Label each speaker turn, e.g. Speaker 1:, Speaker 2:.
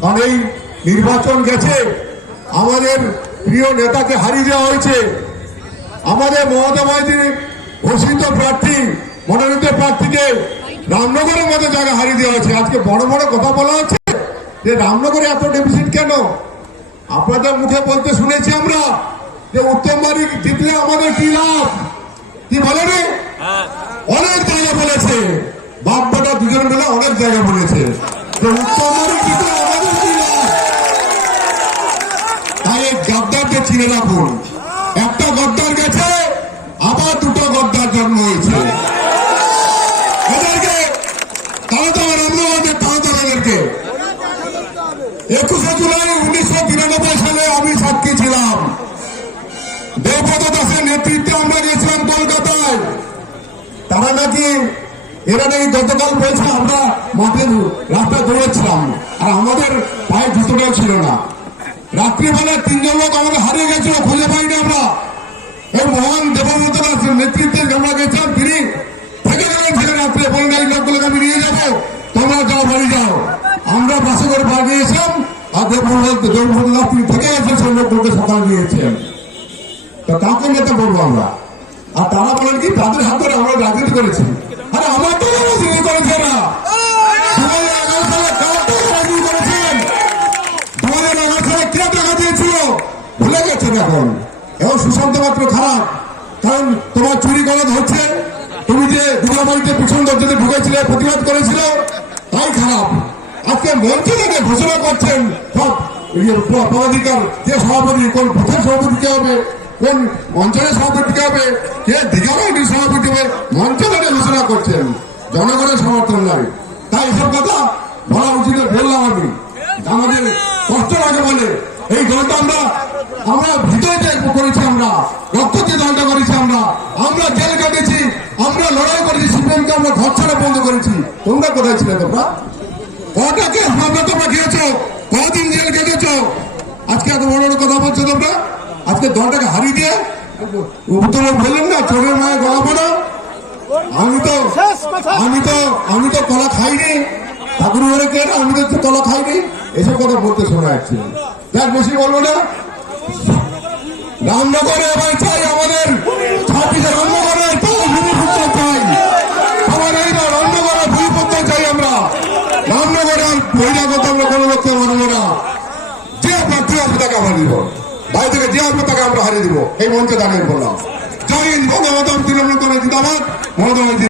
Speaker 1: কারণ এই নির্বাচন গেছে আমাদের প্রিয় নেতাকে হারিয়ে দেওয়া হয়েছে। আমাদের মমতা ব্যানার্জি ঘোষিত প্রার্থী মনোনীত প্রার্থীকে রামনগরের মতো জায়গা হারিয়ে দেওয়া হয়েছে। আজকে বড় বড় কথা বলা হচ্ছে যে রামনগরে এত ডেফিসিট কেন? আপনাদের মুখে বলতে শুনেছি আমরা যে উত্তম বাড়ি জিতলে আমাদের কি লাভ? কি বলে রে? অনেক জায়গা বলেছে। বাপ বেটা দুজন মিলে অনেক জায়গা বলেছে। তাই এই গদ্দারকে চিনে রাখুন। একটা গদ্দার গেছে, আবার দুটো গদ্দার জন্ম হয়েছে। এদেরকে হবে রামনগরকে তাড়াতে হবে এদেরকে। একুশে জুলাই উনিশশো তিরানব্বই সালে আমি সাক্ষী ছিলাম। দাসের নেতৃত্বে আমরা গিয়েছিলাম কলকাতায়। তারা নাকি এরা নাকি গতকাল বলছে আমরা মাঠের রাস্তায় দৌড়েছিলাম। আর আমাদের পায়ে জুতোটাও ছিল না। রাত্রিবেলা তিনজন লোক আমাদের হারিয়ে গেছিল, খুঁজে পাইনি আমরা। এই মহান দেবব্রত দাসের নেতৃত্বে আমরা গেছিলাম, তিনি থেকে গেলেন সেখানে রাত্রে বলেন এই লোকগুলোকে আমি নিয়ে যাব, তোমরা যাও, বাড়ি যাও। আমরা বাসে করে বাড়ি গিয়েছিলাম, আর দেবব্রত দেবব্রত দাস তিনি থেকে গেছেন, সেই লোকগুলোকে সকালে নিয়েছেন তা কাকে নেতা বলব আমরা? আর তারা বলেন কি, তাদের হাত ধরে আমরা রাজনীতি করেছি। আরে আমার তো রাজনীতি দিয়েছিল ভুলে গেছেন এখন সুশান্ত মাত্র খারাপ কারণ তোমার চুরি করা হচ্ছে তুমি যে দুর্গাবাড়িতে পিছন দরজাতে ঢুকেছিলে প্রতিবাদ করেছিল তাই খারাপ আজকে মঞ্চ থেকে ঘোষণা করছেন সব ইয়ে পদাধিকার কে সভাপতি কোন বুথের সভাপতি কে হবে কোন অঞ্চলের সভাপতি হবে? কে? দিঘাবাড়ির সভাপতি হবে। মঞ্চ থেকে ঘোষণা করছেন। জনগণের সমর্থন নাই। তাই এসব কথা বলা উচিত বললাম আমি। আমাদের কষ্ট লাগে বলে। এই দলটা আমরা আমরা ভিতরে করেছি আমরা রক্ত দিয়ে দলটা করেছি আমরা। আমরা জেল কাটেছি, আমরা লড়াই করেছি, সিপিএমকে আমরা ঘর ছাড়া বন্ধ করেছি। তোমরা কোথায় ছিলে তোমরা? কটা কেস মামলা তোমরা খেয়েছো কদিন তোমরা বললেন না চোরের মায়ের গলা পড়া। আমি তো আমি তো আমি তো কলা খাইনি। ঠাকুর ঘরে কে আমি তো কলা খাইনি। এসব কথা বলতে শোনা যাচ্ছে দেখ বেশি বলব না। রামনগরে এবার চাই আমাদের ছাব্বিশে রামনগরে চাই ভূমিপুত্র চাই। সবার এই না রামনগরে ভূমিপুত্র চাই আমরা। রামনগরে আর বহিরাগত আমরা কোনো লোককে মানবো না। যে প্রার্থী আসবে তাকে আমরা দিব থেকে যে আসবে তাকে আমরা হারিয়ে দিব। এই মঞ্চে দাঁড়িয়ে বললাম। জয় হিন্দ বঙ্গবন্ধু তৃণমূল কংগ্রেস, জিন্দাবাদ।